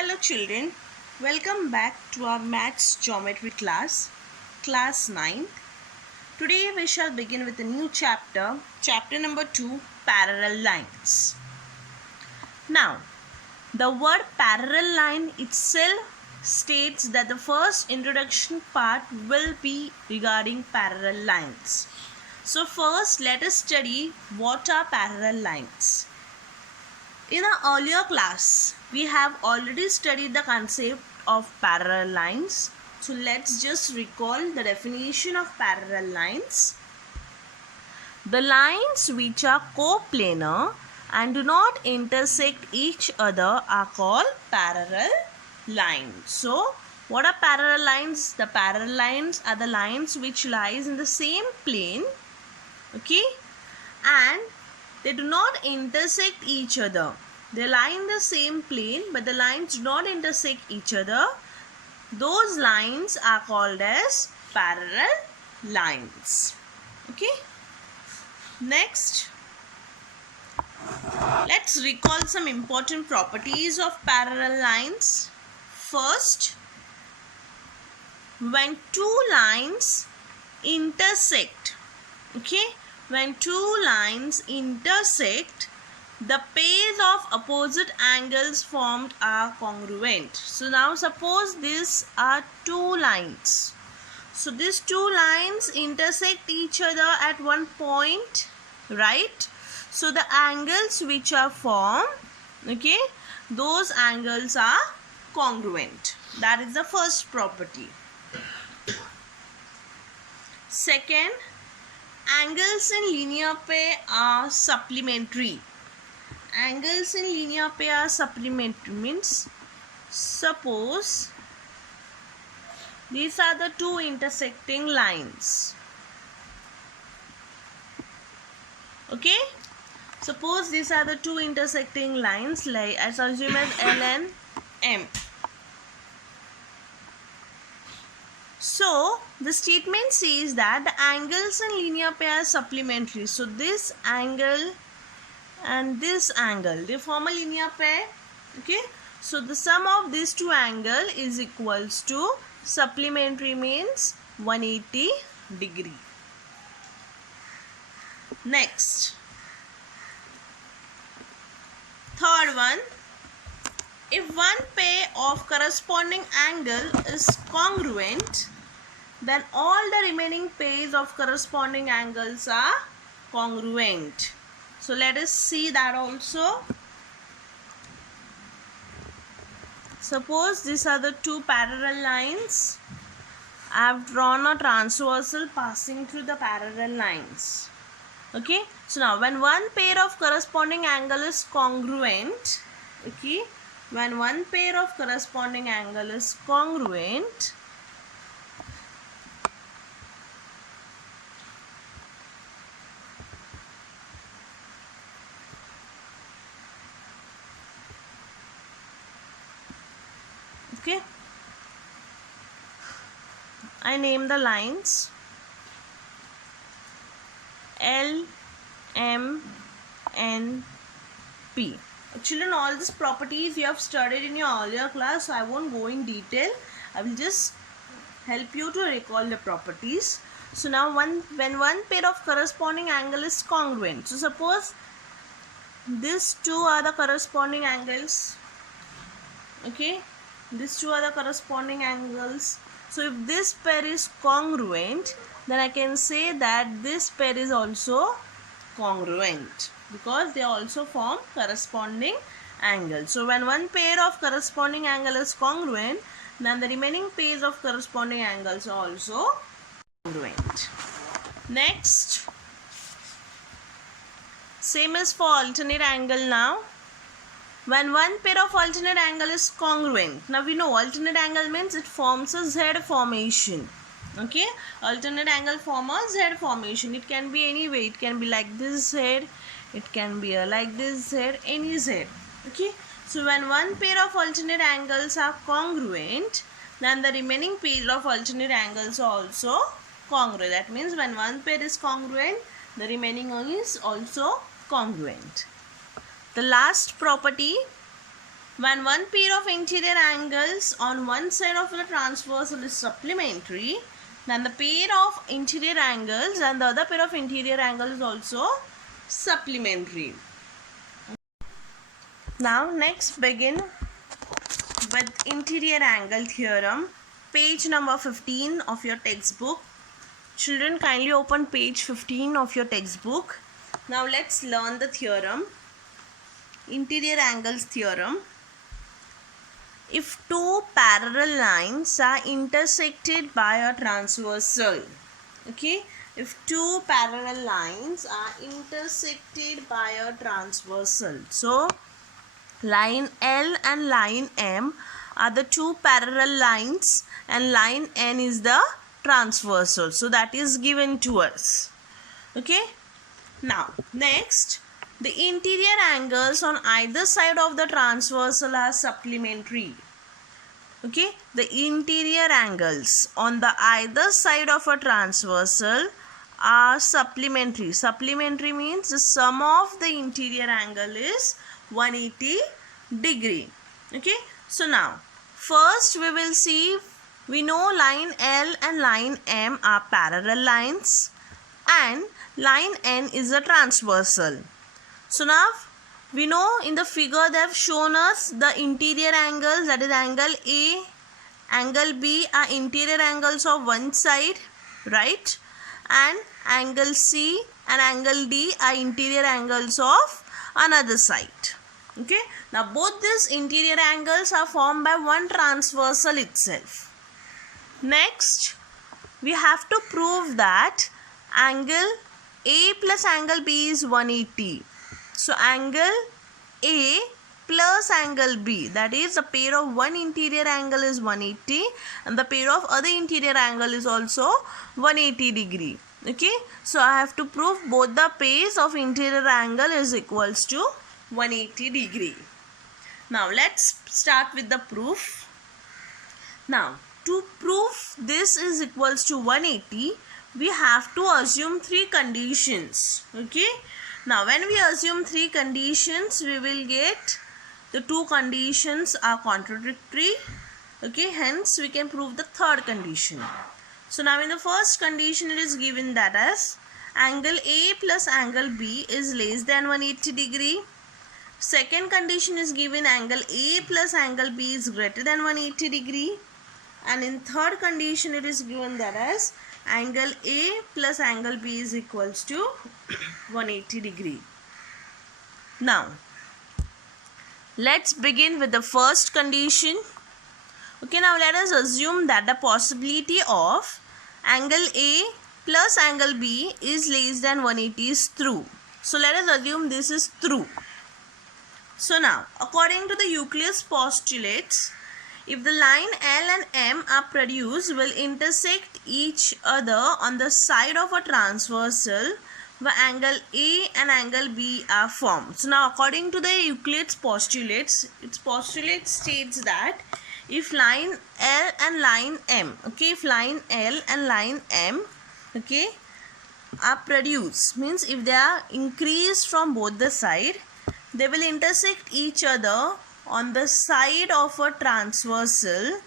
Hello children, welcome back to our maths geometry class, class 9. Today we shall begin with a new chapter, chapter number 2, parallel lines. Now, the word parallel line itself states that the first introduction part will be regarding parallel lines. So first let us study what are parallel lines. In our earlier class, we have already studied the concept of parallel lines. So let's just recall the definition of parallel lines. The lines which are coplanar and do not intersect each other are called parallel lines. So what are parallel lines? The parallel lines are the lines which lies in the same plane, okay, and they do not intersect each other. They lie in the same plane, but the lines do not intersect each other. Those lines are called as parallel lines. Okay. Next, let's recall some important properties of parallel lines. First, when two lines intersect, okay, when two lines intersect, the pairs of opposite angles formed are congruent. So now suppose these are two lines. So these two lines intersect each other at one point, right? So the angles which are formed, okay, those angles are congruent. That is the first property. Second, angles in linear pair are supplementary. Angles in linear pair are supplementary means, suppose these are the two intersecting lines. Okay, suppose these are the two intersecting lines, like as assume as L and M. So the statement says that the angles in linear pair are supplementary. So this angle and this angle, they form a linear pair, okay. So the sum of these two angles is equals to, supplementary means 180 degree. Next, third one, if one pair of corresponding angle is congruent, then all the remaining pairs of corresponding angles are congruent. So let us see that also. Suppose these are the two parallel lines. I have drawn a transversal passing through the parallel lines. Okay. So now when one pair of corresponding angle is congruent, okay, when one pair of corresponding angle is congruent, okay, I name the lines L, M, N, P. Children, all these properties you have studied in your earlier class, so I won't go in detail. I will just help you to recall the properties. So now when one pair of corresponding angle is congruent, so suppose these two are the corresponding angles, okay, these two are the corresponding angles. So if this pair is congruent, then I can say that this pair is also congruent because they also form corresponding angles. So when one pair of corresponding angle is congruent, then the remaining pairs of corresponding angles are also congruent. Next, same as for alternate angle now. When one pair of alternate angle is congruent, now we know alternate angle means it forms a Z formation. Okay, alternate angle form a Z formation. It can be any way. It can be like this Z, it can be like this Z, any Z. Okay, so when one pair of alternate angles are congruent, then the remaining pair of alternate angles are also congruent. That means when one pair is congruent, the remaining is also congruent. The last property, When one pair of interior angles on one side of the transversal is supplementary, then the pair of interior angles and the other pair of interior angles is also supplementary. Now next begin with interior angle theorem, page number 15 of your textbook. Children, kindly open page 15 of your textbook. Now let's learn the theorem. Interior angles theorem. If two parallel lines are intersected by a transversal, okay, if two parallel lines are intersected by a transversal, so line L and line M are the two parallel lines and line N is the transversal, so that is given to us. Okay, now next, the interior angles on either side of the transversal are supplementary. Okay, the interior angles on the either side of a transversal are supplementary. Supplementary means the sum of the interior angle is 180 degree. Okay, so now first we will see, we know line L and line M are parallel lines and line N is a transversal. So now we know in the figure they have shown us the interior angles, that is angle A, angle B are interior angles of one side, right? And angle C and angle D are interior angles of another side. Okay, now both these interior angles are formed by one transversal itself. Next, we have to prove that angle A plus angle B is 180. So angle A plus angle B, that is the pair of one interior angle is 180 and the pair of other interior angle is also 180 degree. Okay, so I have to prove both the pairs of interior angle is equals to 180 degree. Now let's start with the proof. Now to prove this is equals to 180, we have to assume three conditions. Okay, now when we assume three conditions, we will get the two conditions are contradictory. Okay, hence we can prove the third condition. So now in the first condition it is given that as angle A plus angle B is less than 180 degree. Second condition is given angle A plus angle B is greater than 180 degree. And in third condition it is given that as angle A plus angle B is equals to 180 degree. Now let's begin with the first condition. Okay, now let us assume that the possibility of angle A plus angle B is less than 180 is true. So let us assume this is true. So now according to the Euclid's postulates, if the line L and M are produced will intersect each other on the side of a transversal where angle A and angle B are formed. So now according to the Euclid's postulates, its postulate states that if line L and line M, okay, if line L and line M, okay, are produced, means if they are increased from both the side, they will intersect each other on the side of a transversal.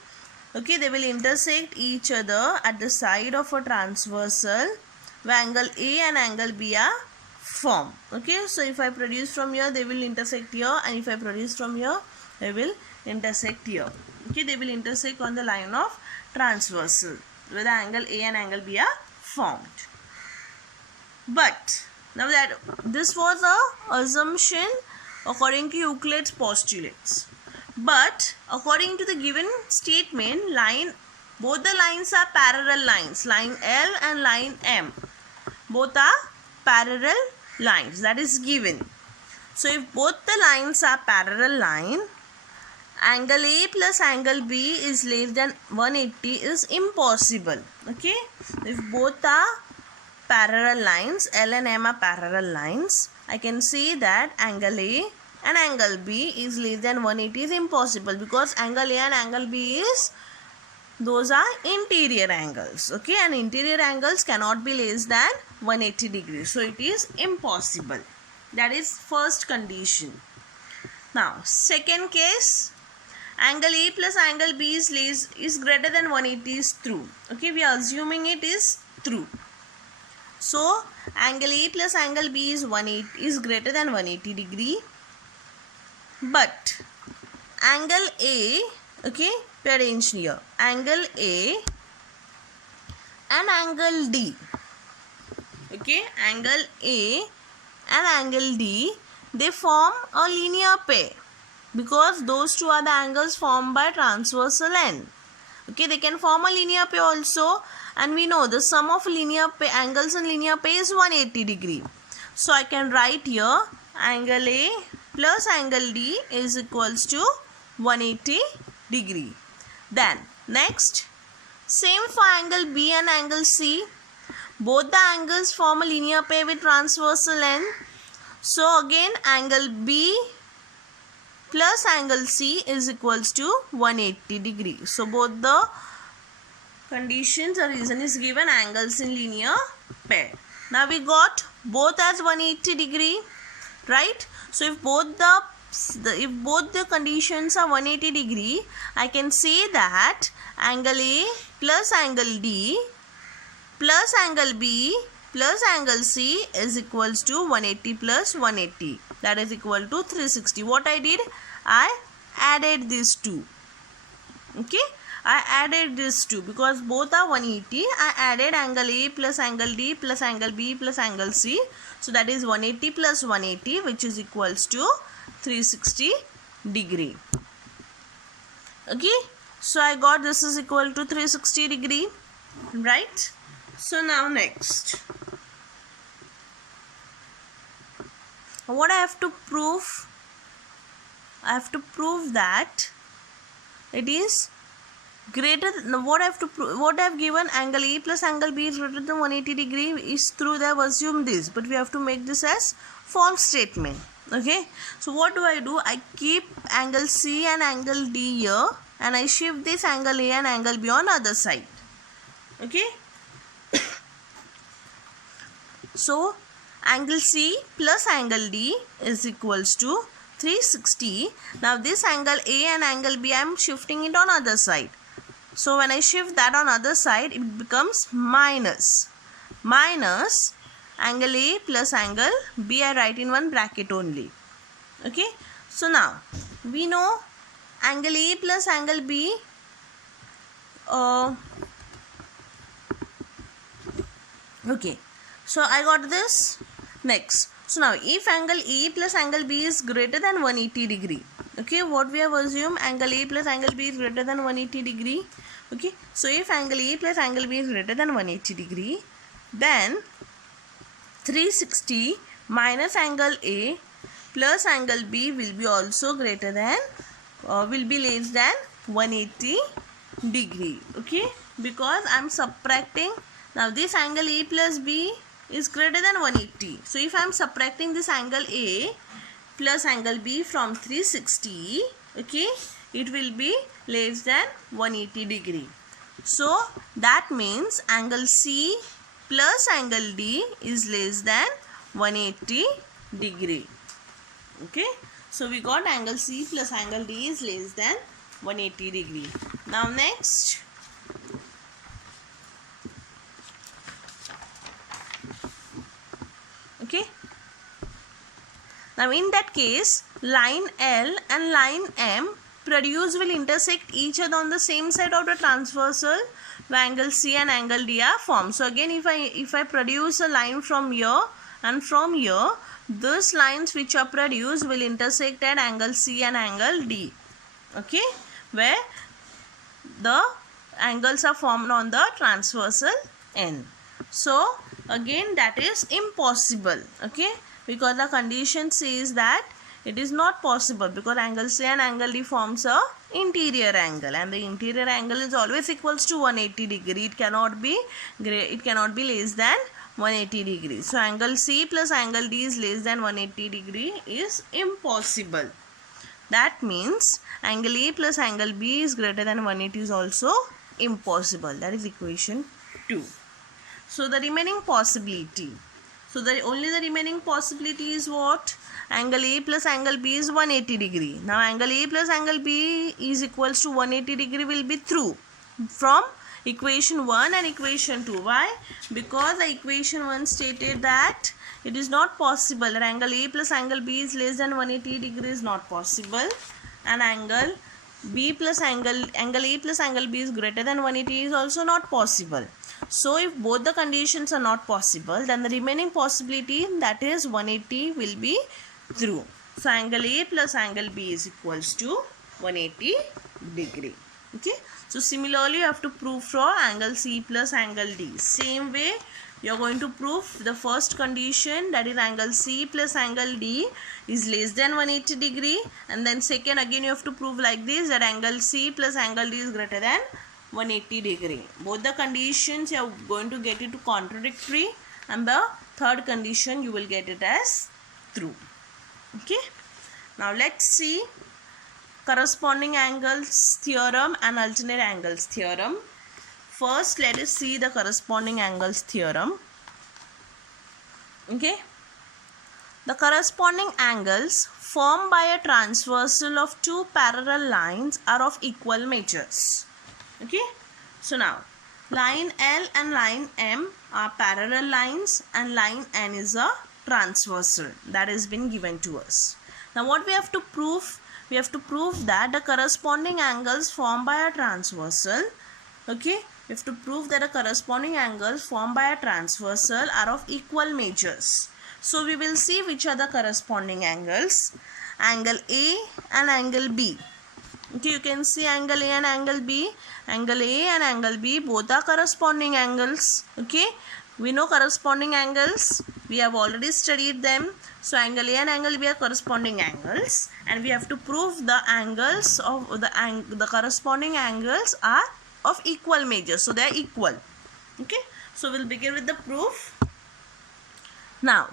Okay, they will intersect each other at the side of a transversal where angle A and angle B are formed. Okay, so if I produce from here, they will intersect here, and if I produce from here, they will intersect here. Okay, they will intersect on the line of transversal where the angle A and angle B are formed. But now that this was a assumption according to Euclid's postulates, but according to the given statement, both the lines are parallel lines, line L and line M, both are parallel lines, that is given. So if both the lines are parallel line, angle A plus angle B is less than 180 is impossible. Okay, if both are parallel lines, L and M are parallel lines, I can say that angle A and angle B is less than 180 is impossible, because angle A and angle B is, those are interior angles. Okay, and interior angles cannot be less than 180 degrees. So it is impossible. That is first condition. Now, second case, angle A plus angle B is greater than 180 is true. Okay, we are assuming it is true. So, angle A plus angle B is greater than 180 degree. But angle A, okay, pay attention here. Angle A and angle D. Okay, angle A and angle D, they form a linear pair because those two are the angles formed by transversal N. Okay, they can form a linear pair also, and we know the sum of linear angles in linear pair is 180 degree. So I can write here angle A plus angle D is equals to 180 degree. Then next, same for angle B and angle C. Both the angles form a linear pair with transversal N. So again angle B plus angle C is equals to 180 degree. So both the conditions or reason is given angles in linear pair. Now we got both as 180 degree, right? So if both the conditions are 180 degree, I can say that angle A plus angle D plus angle B plus angle C is equals to 180 plus 180. That is equal to 360. What I did? I added these two. Okay, I added these two because both are 180. I added angle A plus angle D plus angle B plus angle C. So that is 180 plus 180, which is equals to 360 degree. Okay, so I got this is equal to 360 degree, right? So now next, what I have to prove? I have to prove that it is greater than, what I have given angle A plus angle B is greater than 180 degree is true. They have assumed this, but we have to make this as false statement. Okay, so what do? I keep angle C and angle D here, and I shift this angle A and angle B on other side. Okay. So angle C plus angle D is equals to 360. Now this angle A and angle B, I am shifting it on other side. So when I shift that on other side, it becomes minus angle A plus angle B. I write in one bracket only. Okay. So now we know angle A plus angle B. Okay. So I got this. Next. So now if angle A plus angle B is greater than 180 degree. Okay. What we have assumed, angle A plus angle B is greater than 180 degree. Okay. So if angle A plus angle B is greater than 180 degree, then 360 minus angle A plus angle B will be also greater than will be less than 180 degree. Okay. Because I am subtracting. Now this angle A plus B is greater than 180. So if I am subtracting this angle A plus angle B from 360, okay, it will be less than 180 degree. So that means angle C plus angle D is less than 180 degree. Okay, so we got angle C plus angle D is less than 180 degree. Now next, okay, now in that case, line L and line M produced will intersect each other on the same side of the transversal where angle C and angle D are formed. So again, if I produce a line from here and from here, these lines which are produced will intersect at angle C and angle D. Okay, where the angles are formed on the transversal N. So again, that is impossible. Okay, because the condition says that it is not possible, because angle C and angle D forms a interior angle, and the interior angle is always equals to 180 degree. It cannot be less than 180 degree. So angle C plus angle D is less than 180 degree is impossible. That means angle A plus angle B is greater than 180 is also impossible. That is equation 2. So the remaining possibility. So only the remaining possibility is what? Angle A plus angle B is 180 degree. Now angle A plus angle B is equals to 180 degree will be true from equation 1 and equation 2. Why? Because the equation 1 stated that it is not possible that angle A plus angle B is less than 180 degree is not possible, and angle B plus angle A plus angle B is greater than 180 is also not possible. So if both the conditions are not possible, then the remaining possibility, that is 180, will be true. So angle A plus angle B is equals to 180 degree. Okay. So similarly you have to prove for angle C plus angle D. Same way you are going to prove the first condition, that is angle C plus angle D is less than 180 degree, and then second again you have to prove like this, that angle C plus angle D is greater than 180 degree. Both the conditions you are going to get it to contradictory, and the third condition you will get it as true. Okay. Now let's see corresponding angles theorem and alternate angles theorem. First let us see the corresponding angles theorem. Okay. The corresponding angles formed by a transversal of two parallel lines are of equal measures. Okay. So now line L and line M are parallel lines, and line N is a transversal that has been given to us. Now what we have to prove? We have to prove that the corresponding angles formed by a transversal, okay, we have to prove that the corresponding angles formed by a transversal are of equal measures. So we will see which are the corresponding angles. Angle A and angle B. Okay, you can see angle A and angle B. Angle A and angle B both are corresponding angles. Okay, we know corresponding angles. We have already studied them. So angle A and angle B are corresponding angles, and we have to prove the angles of the corresponding angles are of equal measures. So they are equal. Okay, so we'll begin with the proof. Now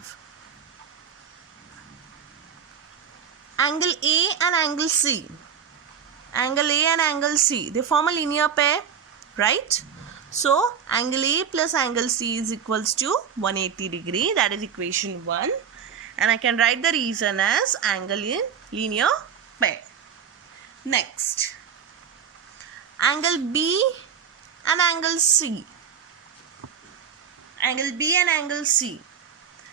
angle A and angle C. Angle A and angle C, they form a linear pair, right? So angle A plus angle C is equals to 180 degree. That is equation 1. And I can write the reason as angle in linear pair. Next, angle B and angle C. Angle B and angle C,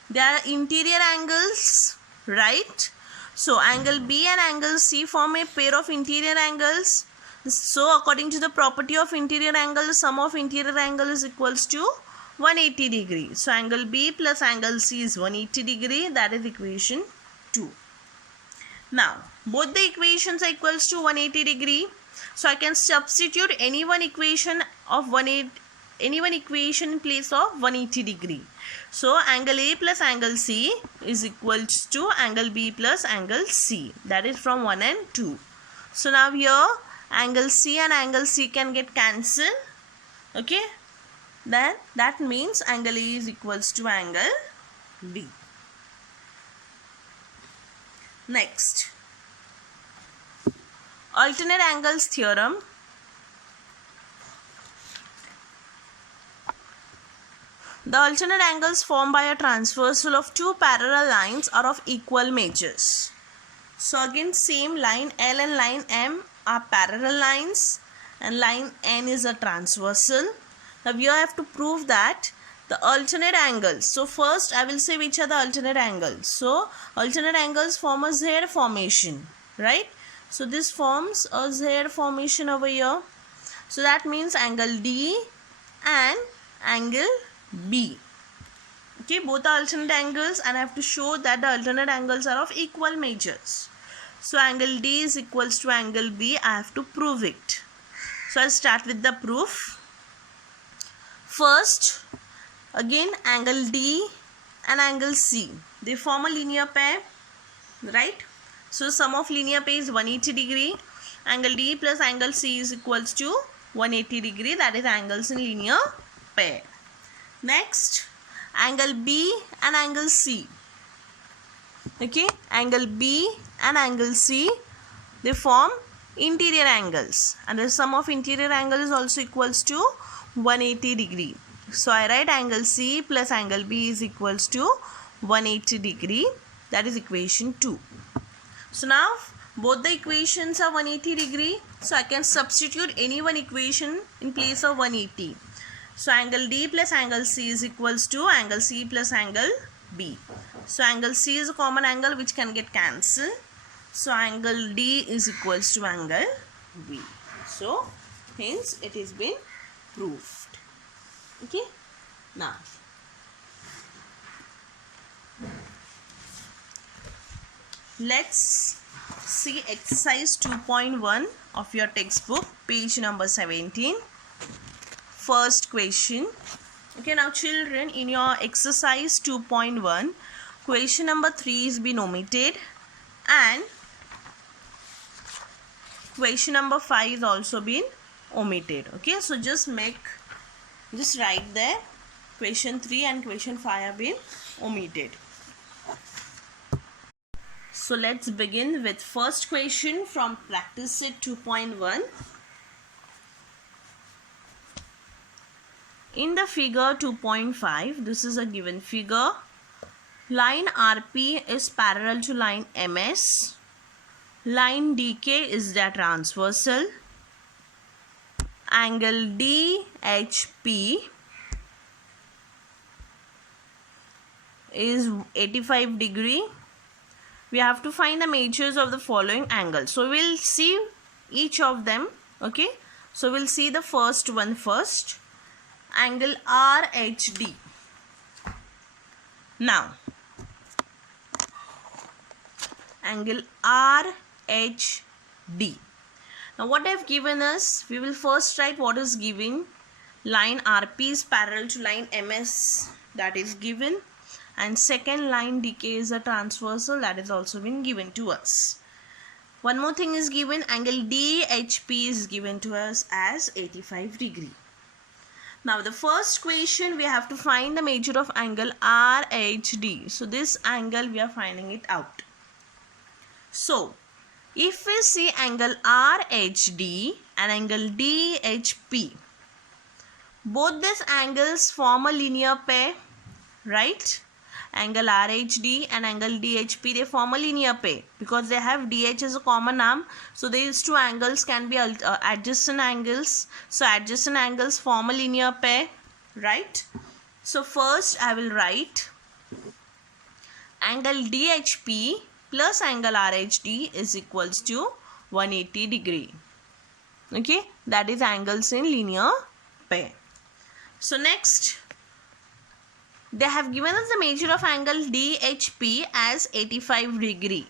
they are interior angles, right? So angle B and angle C form a pair of interior angles. So according to the property of interior angle, sum of interior angle is equals to 180 degree. So angle B plus angle C is 180 degree. That is equation 2. Now both the equations are equals to 180 degree. So I can substitute any one equation in place of 180 degree. So angle A plus angle C is equals to angle B plus angle C. That is from 1 and 2. So now here angle C and angle C can get cancelled. Okay. Then that means angle A is equals to angle B. Next, alternate angles theorem. The alternate angles formed by a transversal of two parallel lines are of equal measures. So again same, line L and line M are parallel lines, and line N is a transversal. Now we have to prove that the alternate angles. So first I will say which are the alternate angles. So alternate angles form a Z formation, right? So this forms a Z formation over here. So that means angle D and angle B. Okay, both are alternate angles, and I have to show that the alternate angles are of equal measures. So angle D is equals to angle B. I have to prove it. So I'll start with the proof. First, again angle D and angle C, they form a linear pair, right? So sum of linear pair is 180 degree. Angle D plus angle C is equals to 180 degree. That is angles in linear pair. Next, angle B and angle C. Okay, angle B and angle C, they form interior angles, and the sum of interior angle is also equals to 180 degree. So I write angle C plus angle B is equals to 180 degree. That is equation 2. So now both the equations are 180 degree. So I can substitute any one equation in place of 180. So angle D plus angle C is equals to angle C plus angle B. So angle C is a common angle which can get cancelled. So angle D is equals to angle B. So hence it has been proved. Okay. Now let's see exercise 2.1 of your textbook, page number 17. First question. Okay, now children, in your exercise 2.1, question number 3 is been omitted and question number 5 is also been omitted. Okay, so just write there question 3 and question 5 have been omitted. So let's begin with first question from practice set 2.1. In the figure 2.5, this is a given figure. Line RP is parallel to line MS. Line DK is the transversal. Angle DHP is 85 degree. We have to find the measures of the following angles. So we'll see each of them. Okay. So we'll see the first one first. Angle RHD. Now, angle RHD. Now what I've given us, we will first write what is given. Line RP is parallel to line MS, that is given. And second line DK is a transversal, that is also been given to us. One more thing is given, angle DHP is given to us as 85 degree. Now the first question, we have to find the measure of angle RHD. So this angle we are finding it out. So if we see angle RHD and angle DHP, both these angles form a linear pair, right? Angle RHD and angle DHP, they form a linear pair because they have DH as a common arm. So these two angles can be adjacent angles. So adjacent angles form a linear pair, right? So first I will write angle DHP plus angle RHD is equals to 180 degree. Okay, that is angles in linear pair. So next, they have given us the measure of angle DHP as 85 degree.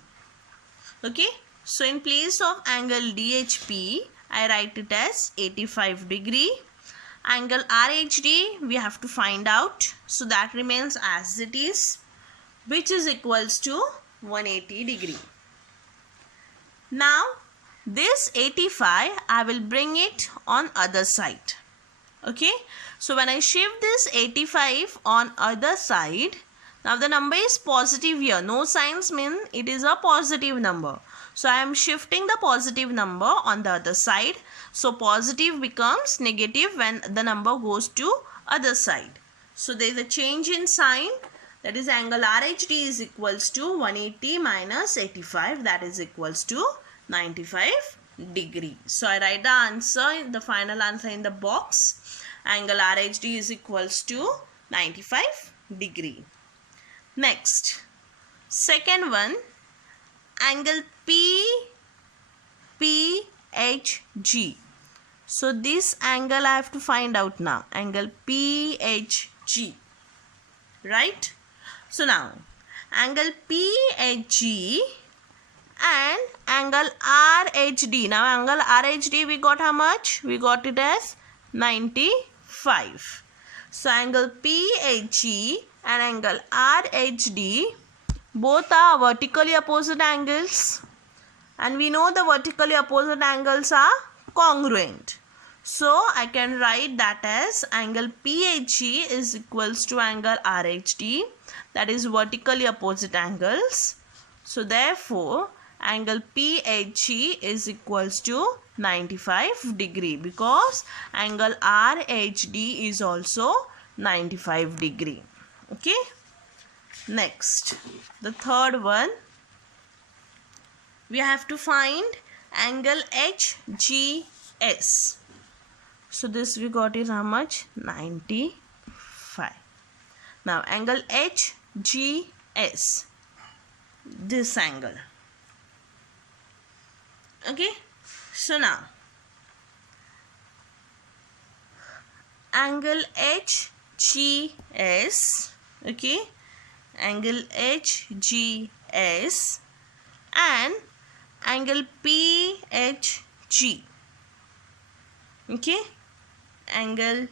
Okay. So in place of angle DHP, I write it as 85 degree. Angle RHD, we have to find out. So that remains as it is, which is equals to 180 degree. Now, this 85, I will bring it on other side. Okay. So when I shift this 85 on other side, now the number is positive here. No signs mean it is a positive number. So I am shifting the positive number on the other side. So positive becomes negative when the number goes to other side. So there is a change in sign. That is angle RHD is equals to 180 minus 85. That is equals to 95 degree. So I write the answer, the final answer in the box. Angle RHD is equals to 95 degree. Next, second one, angle PHG. So this angle I have to find out now. Angle PHG. Right? So now, angle PHG and angle RHD. Now angle RHD we got how much? We got it as 95. So angle PHG and angle RHD both are vertically opposite angles, and we know the vertically opposite angles are congruent. So I can write that as angle PHG is equals to angle RHD, that is vertically opposite angles. So therefore angle PHG is equals to 95 degree because angle RHD is also 95 degree. Okay. Next, the third one, we have to find angle HGS. So this we got is how much? 95. Now angle HGS, this angle. Okay. So now angle HGS, okay, angle HGS and angle PHG, okay, angle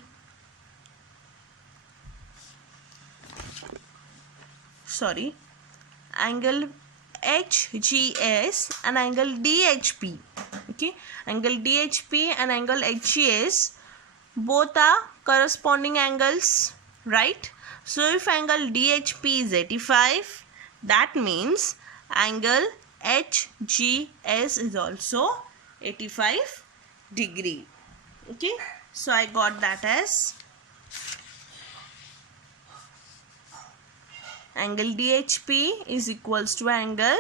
HGS and angle DHP, okay, angle DHP and angle HGS both are corresponding angles, right? So if angle DHP is 85, that means angle HGS is also 85 degree. Okay, so I got that as angle DHP is equals to angle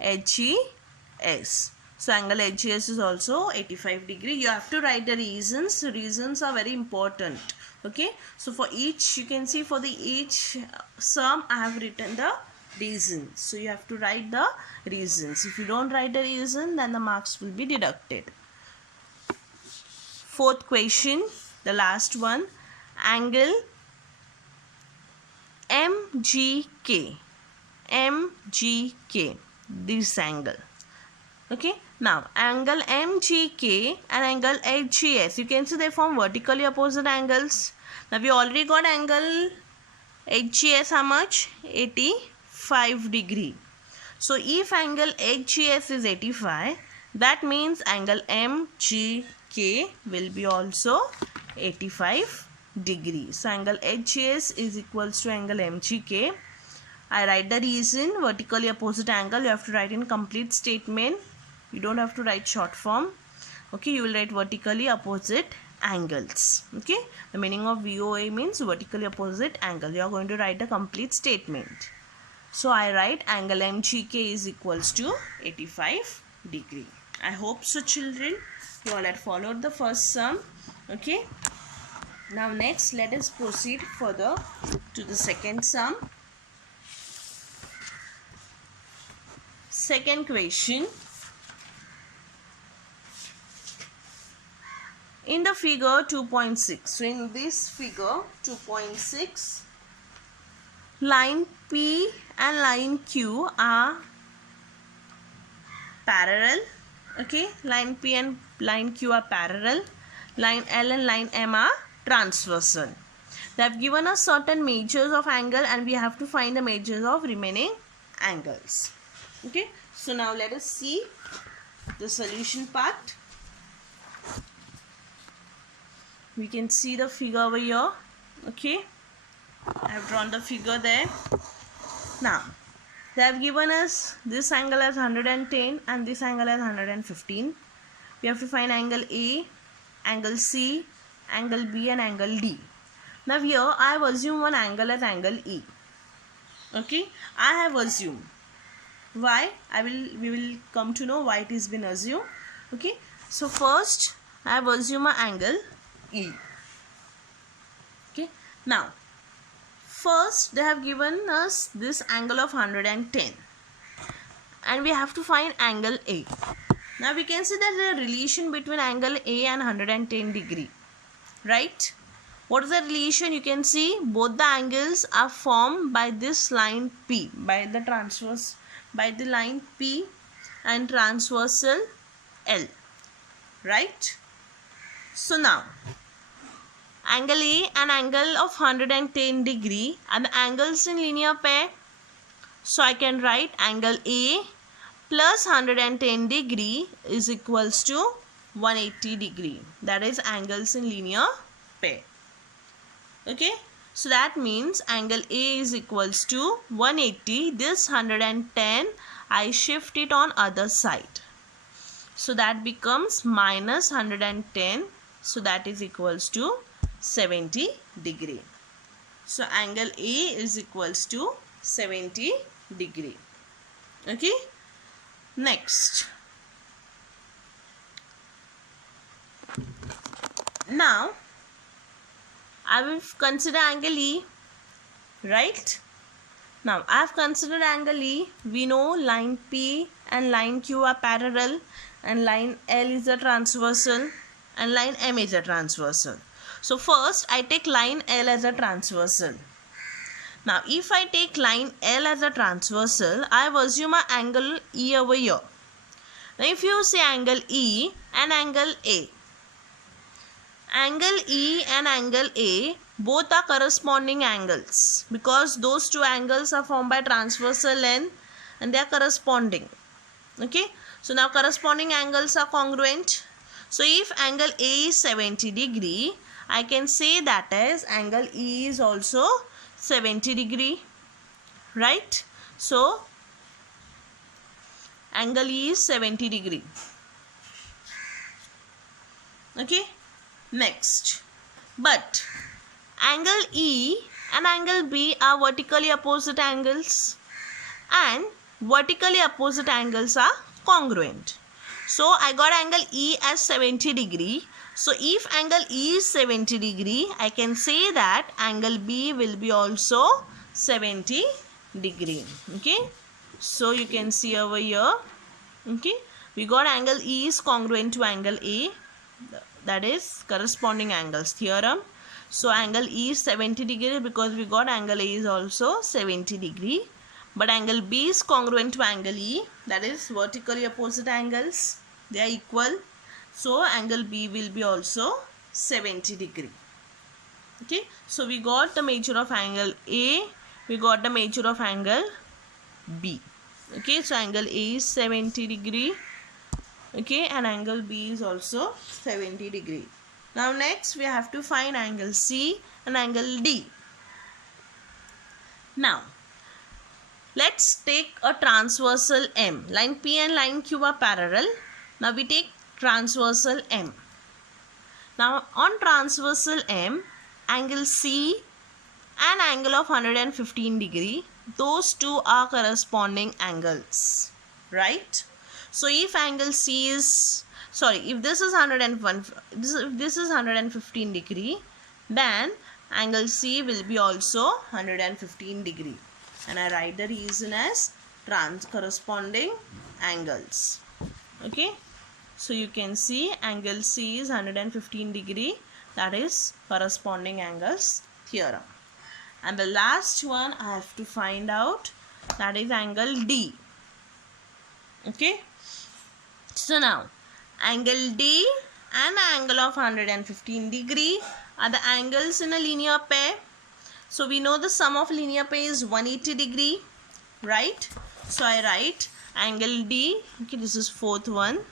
HGS. So angle HGS is also 85 degree. You have to write the reasons. The reasons are very important. Okay. So for each, you can see for the each sum I have written the reasons. So you have to write the reasons. If you don't write the reason, then the marks will be deducted. Fourth question, the last one, angle MGK. MGK, this angle. Okay. Now angle MGK and angle HGS, you can see they form vertically opposite angles. Now we already got angle HGS how much? 85 degree. So if angle HGS is 85, that means angle MGK will be also 85 degrees. So angle HGS is equals to angle MGK. I write the reason, vertically opposite angle. You have to write in complete statement. You don't have to write short form. Okay, you will write vertically opposite angles. Okay, the meaning of VOA means vertically opposite angle. You are going to write a complete statement. So I write angle MGK is equals to 85 degree. I hope so, children. You all had followed the first sum. Okay. Now next, let us proceed further to the second sum. Second question. In the figure 2.6, so in this figure 2.6, line P and line Q are parallel. Okay, line P and line Q are parallel. Line L and line M are transversal. They have given us certain measures of angle and we have to find the measures of remaining angles. Okay, so now let us see the solution part. We can see the figure over here. Okay, I have drawn the figure there. Now they have given us this angle as 110 and this angle as 115. We have to find angle A, angle C, angle B and angle D. Now here I have assumed one angle as angle E. Okay, I have assumed. Why? We will come to know why it has been assumed. Okay, so first I have assumed an angle E. Okay, now first they have given us this angle of 110 and we have to find angle A. Now we can see that there is a relation between angle A and 110 degree, right? What is the relation? You can see both the angles are formed by this line P, by the line P and transversal L, right? So now angle A and angle of 110 degree are the angles in linear pair. So I can write angle A plus 110 degree is equals to 180 degree. That is angles in linear pair. Okay, so that means angle A is equals to 180. This 110 I shift it on other side. So that becomes minus 110. So that is equals to 70 degree. So angle A is equals to 70 degree. Okay. Next. Now I will consider angle E, right? Now I have considered angle E. We know line P and line Q are parallel, and line L is a transversal, and line M is a transversal. So first I take line L as a transversal. Now if I take line L as a transversal, I have assumed an angle E over here. Now if you say angle E and angle A, angle E and angle A both are corresponding angles because those two angles are formed by transversal line and they are corresponding. Okay, so now corresponding angles are congruent. So if angle A is 70 degree, I can say that as angle E is also 70 degree, right? So angle E is 70 degree. Okay. Next, but angle E and angle B are vertically opposite angles, and vertically opposite angles are congruent. So I got angle E as 70 degree. So if angle E is 70 degree, I can say that angle B will be also 70 degree. Okay, so you can see over here. Okay, we got angle E is congruent to angle A. That is corresponding angles theorem. So angle E is 70 degree because we got angle A is also 70 degree. But angle B is congruent to angle E. That is vertically opposite angles. They are equal. So angle B will be also 70 degree. Okay. So we got the measure of angle A. We got the measure of angle B. Okay. So angle A is 70 degree. Okay, and angle B is also 70 degree. Now next we have to find angle C and angle D. Now let's take a transversal M. Line P and line Q are parallel. Now we take transversal M. Now on transversal M, angle C and angle of 115 degree, those two are corresponding angles, right? So if angle C is, if this is 115 degree, then angle C will be also 115 degree. And I write the reason as corresponding angles. Okay. So you can see angle C is 115 degree. That is corresponding angles theorem. And the last one I have to find out, that is angle D. Okay. So now angle D and angle of 115 degree are the angles in a linear pair. So we know the sum of linear pair is 180 degree, right? So I write angle D, okay, this is fourth one.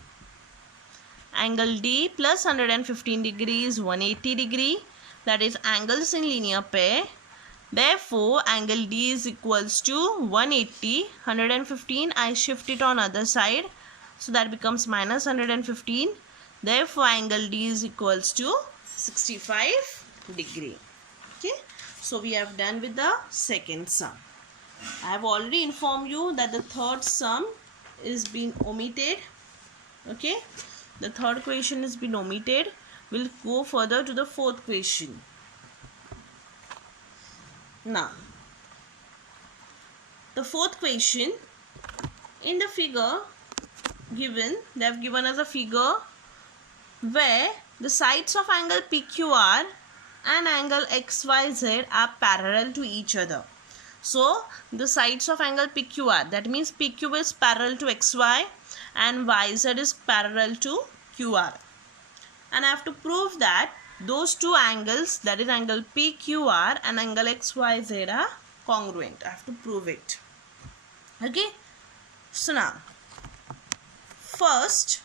Angle D plus 115 degree is 180 degree. That is angles in linear pair. Therefore angle D is equals to 180. 115 I shift it on other side. So that becomes minus 115. Therefore angle D is equals to 65 degree. Okay. So we have done with the second sum. I have already informed you that the third sum is been omitted. Okay. The third question has been omitted. We'll go further to the fourth question. Now, the fourth question, in the figure given, they have given us a figure where the sides of angle PQR and angle XYZ are parallel to each other. So the sides of angle PQR, that means PQ is parallel to XY and YZ is parallel to QR. And I have to prove that those two angles, that is angle PQR and angle XYZ, are congruent. I have to prove it. Okay. So now, first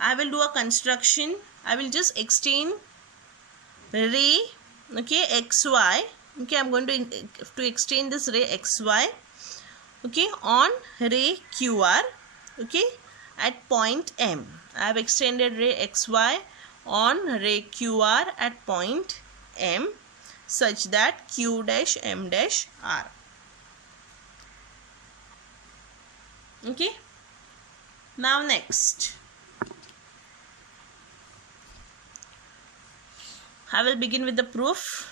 I will do a construction. I will just extend ray, okay, XY. Okay, I am going to extend this ray XY, okay, on ray QR, okay, at point M. I have extended ray XY on ray QR at point M. such that Q dash M dash R. Okay. Now next, I will begin with the proof.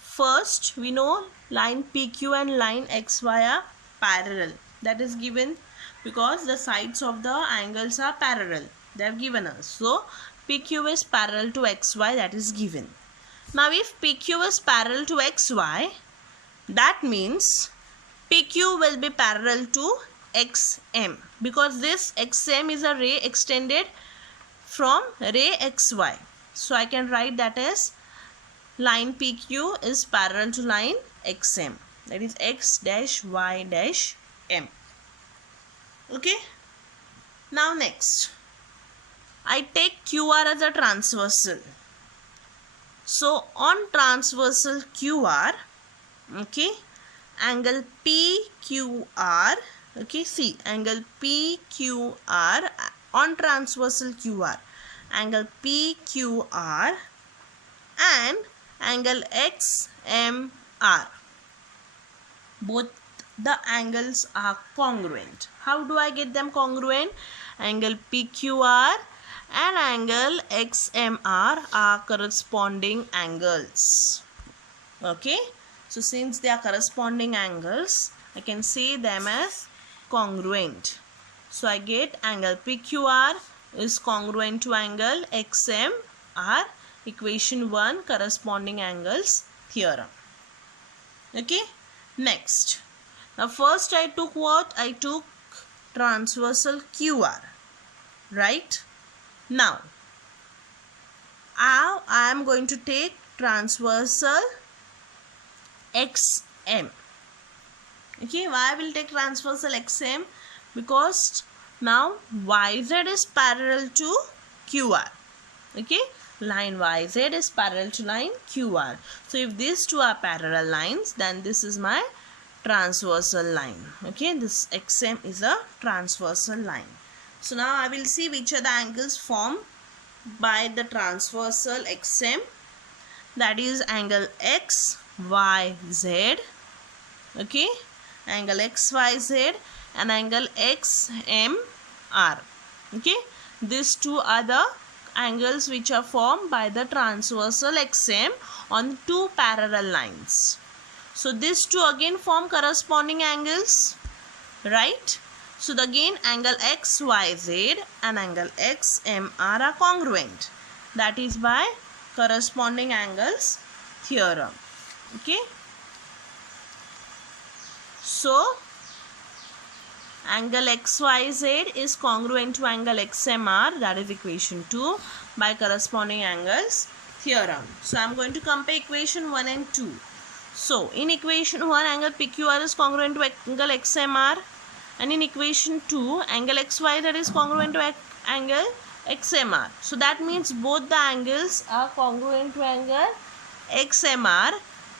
First, we know line PQ and line XY are parallel. That is given because the sides of the angles are parallel. They have given us. So, PQ is parallel to XY, that is given. Now, if PQ is parallel to XY, that means PQ will be parallel to XM, because this XM is a ray extended from ray XY. So, I can write that as line PQ is parallel to line XM, that is X dash Y dash M. Okay. Now next, I take QR as a transversal. So on transversal QR, okay, angle PQR, okay, see, angle PQR on transversal QR, angle PQR and angle XMR, both the angles are congruent. How do I get them congruent? Angle PQR and angle XMR are corresponding angles. Okay, so since they are corresponding angles, I can say them as congruent. So I get angle PQR is congruent to angle XMR, equation 1, corresponding angles theorem. Okay, next. Now first I took what? I took transversal QR, right? Now I am going to take transversal XM. Okay, why I will take transversal XM? Because now YZ is parallel to QR. Okay, line YZ is parallel to line QR. So if these two are parallel lines, then this is my transversal line. Okay, this XM is a transversal line. So now I will see which are the angles formed by the transversal XM. That is angle XYZ. Okay, angle XYZ and angle XMR. Okay, these two are the angles which are formed by the transversal XM on two parallel lines. So these two again form corresponding angles, right? So again angle XYZ and angle XMR are congruent. That is by corresponding angles theorem. Okay. So angle XYZ is congruent to angle XMR, that is equation 2, by corresponding angles theorem. So I am going to compare equation 1 and 2. So in equation 1, angle PQR is congruent to angle XMR, and in equation 2, angle XYZ is congruent to angle XMR. So that means both the angles are congruent to angle XMR.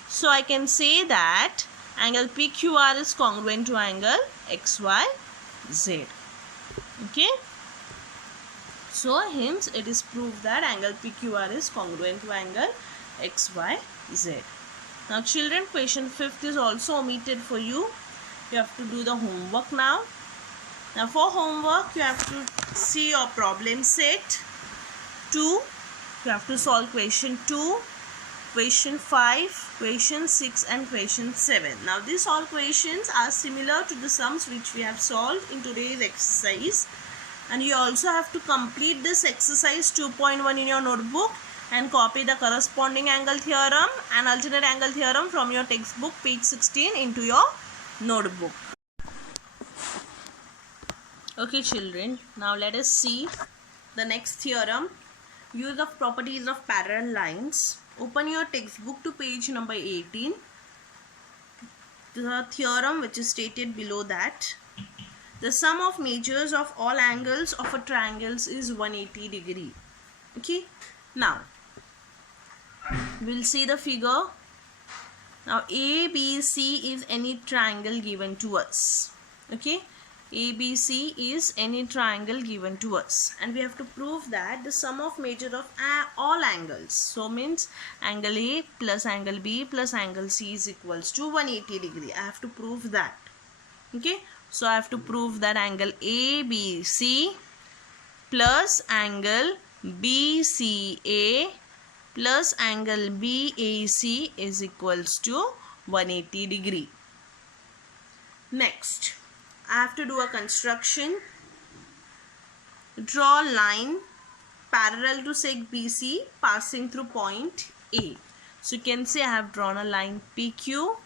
So I can say that angle PQR is congruent to angle XYZ. Okay. So hence it is proved that angle PQR is congruent to angle XYZ. Now children, question 5th is also omitted for you. You have to do the homework now. Now for homework, you have to see your problem set 2. You have to solve question 2, question 5, question 6 and question 7. Now these all questions are similar to the sums which we have solved in today's exercise. And you also have to complete this exercise 2.1 in your notebook and copy the corresponding angle theorem and alternate angle theorem from your textbook page 16 into your notebook. Okay children, now let us see the next theorem, use of properties of parallel lines. Open your textbook to page number 18. The theorem which is stated below that the sum of measures of all angles of a triangle is 180 degree. Okay, now we'll see the figure. Now ABC is any triangle given to us. Okay, ABC is any triangle given to us, and we have to prove that the sum of measure of all angles, so means angle A plus angle B plus angle C is equals to 180 degree. I have to prove that. Okay, so I have to prove that angle ABC plus angle BCA plus angle BAC is equals to 180 degree. Next, I have to do a construction. Draw line parallel to sec BC passing through point A. So you can see I have drawn a line PQ,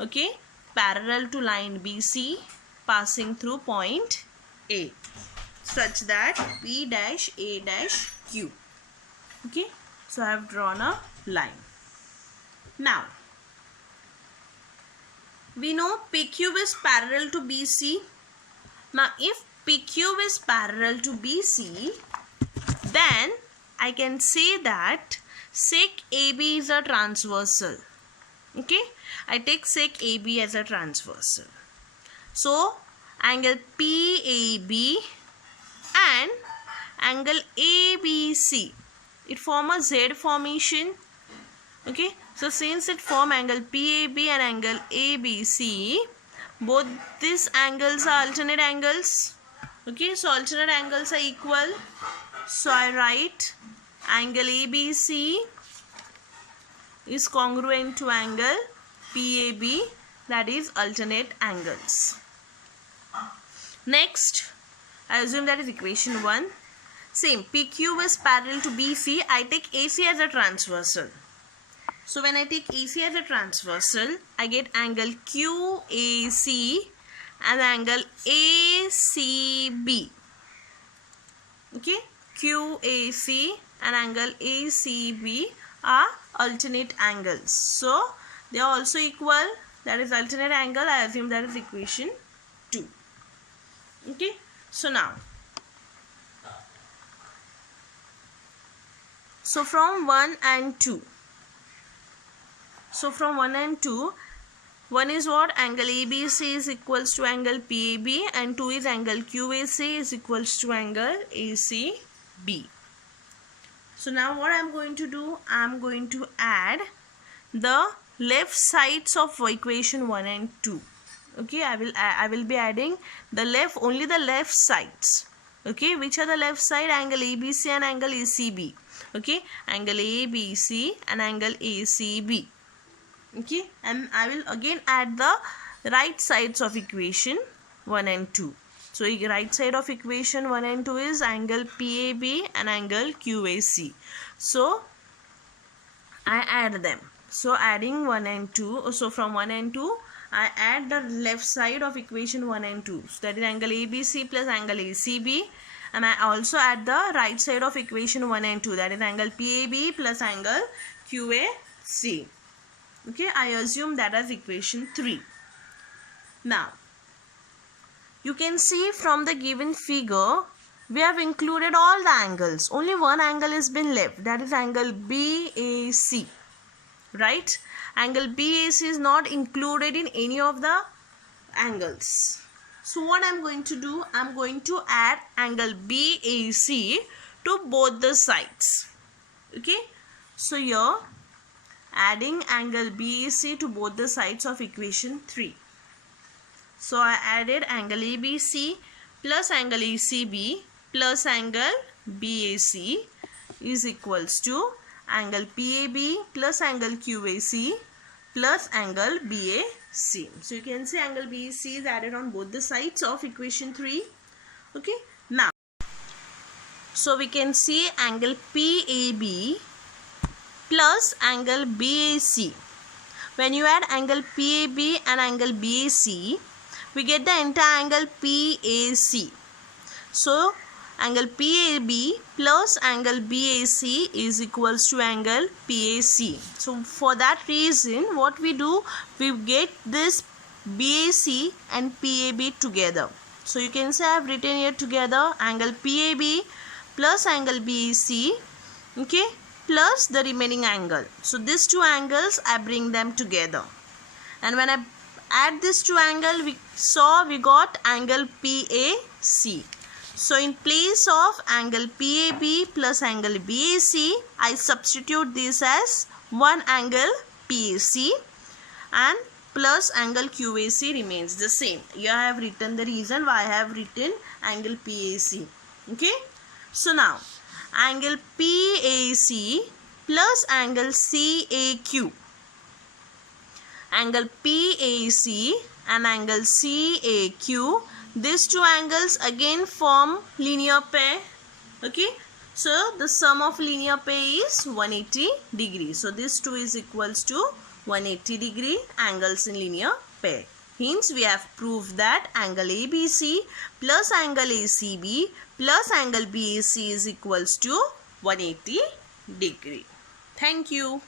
okay, parallel to line BC passing through point A, such that P dash A dash Q. Okay, so I have drawn a line. Now, we know PQ is parallel to BC. Now, if PQ is parallel to BC, then I can say that sec AB is a transversal. Okay, I take sec AB as a transversal. So, angle PAB and angle ABC, it form a Z formation. Okay, so since it form angle PAB and angle ABC, both these angles are alternate angles. Okay, so alternate angles are equal. So I write angle ABC is congruent to angle PAB, that is alternate angles. Next, I assume that is equation 1. Same, PQ is parallel to BC. I take AC as a transversal. So when I take AC as a transversal, I get angle QAC and angle ACB. Okay, QAC and angle ACB are alternate angles. So they are also equal. That is alternate angle. I assume that is equation 2. Okay, so now, so from 1 and 2. So from 1 and 2, 1 is what? Angle ABC is equals to angle PAB, and 2 is angle QAC is equals to angle ACB. So now what I am going to do? I am going to add the left sides of equation 1 and 2. Okay, I will be adding only the left sides. Okay, which are the left side? Angle ABC and angle ACB. Okay, angle ABC and angle ACB. Okay, and I will again add the right sides of equation 1 and 2. So right side of equation 1 and 2 is angle PAB and angle QAC. So I add them. So adding 1 and 2. So from 1 and 2, I add the left side of equation 1 and 2. So that is angle ABC plus angle ACB. And I also add the right side of equation 1 and 2. That is angle PAB plus angle QAC. Okay, I assume that as equation 3. Now, you can see from the given figure, we have included all the angles. Only one angle has been left. That is angle BAC. Right? Angle BAC is not included in any of the angles. So what I am going to do? I am going to add angle BAC to both the sides. Okay? So here, adding angle BAC to both the sides of equation 3. So I added angle ABC plus angle ACB plus angle BAC is equals to angle PAB plus angle QAC plus angle BAC. So you can see angle BAC is added on both the sides of equation 3. Okay. Now, so we can see angle PAB plus angle BAC. When you add angle PAB and angle BAC, we get the entire angle PAC. So angle PAB plus angle BAC is equals to angle PAC. So for that reason, what we do, we get this BAC and PAB together. So you can say I have written here together angle PAB plus angle BAC, okay, plus the remaining angle. So these two angles, I bring them together. And when I At this two angle we got angle PAC. So in place of angle PAB plus angle BAC, I substitute this as one angle PAC and plus angle QAC remains the same. Here I have written the reason why I have written angle PAC. Okay. So now angle PAC plus angle CAQ. Angle PAC and angle CAQ, these two angles again form linear pair. Okay. So the sum of linear pair is 180 degrees. So this two is equals to 180 degree angles in linear pair. Hence we have proved that angle ABC plus angle ACB plus angle BAC is equals to 180 degree. Thank you.